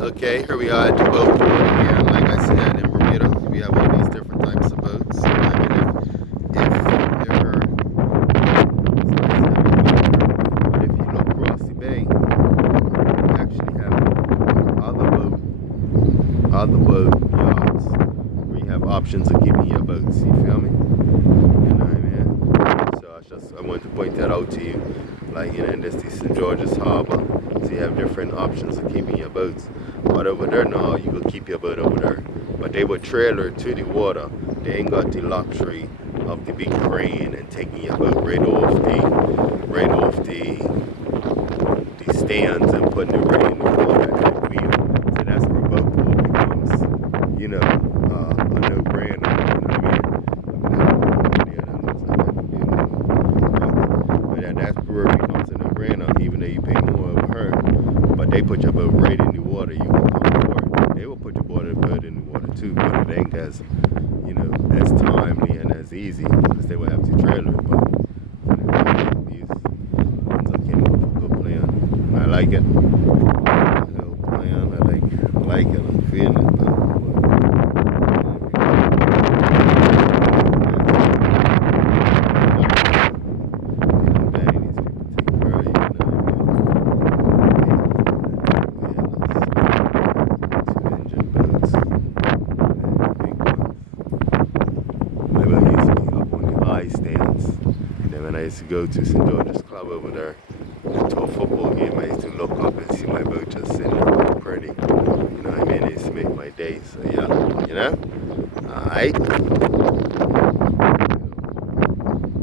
Okay, here we are at the boat here. Like I said, in Bermuda, we have all these different types of boats. I mean, if you're, but if you look across the bay, you actually have other boat yards where you have options of keeping your boats. You feel me? You know what I mean? So I wanted to point that out to you. Like, and this is St. George's Harbour. So you have different options of keeping your boats. But over there now, you could keep your boat over there. But they would trailer to the water. They ain't got the luxury of the big crane and taking your boat right off the stands and putting it right in the water at the wheel. So that's where boat pool becomes, a no-brainer. But that's where it becomes a no-brainer, even though you pay more over her. But they put your boat right in the water, you can come for it. They will put your boat in the water too, but it ain't as timely and as easy because they will have to trailer it. But these ones I came up with a good plan. I like it. Good plan. I like it. I'm feeling it. I used to go to St. George's Club over there to a football game. I used to look up and see my boat just sitting there pretty. You know what I mean? It used to make my day. So yeah, Alright.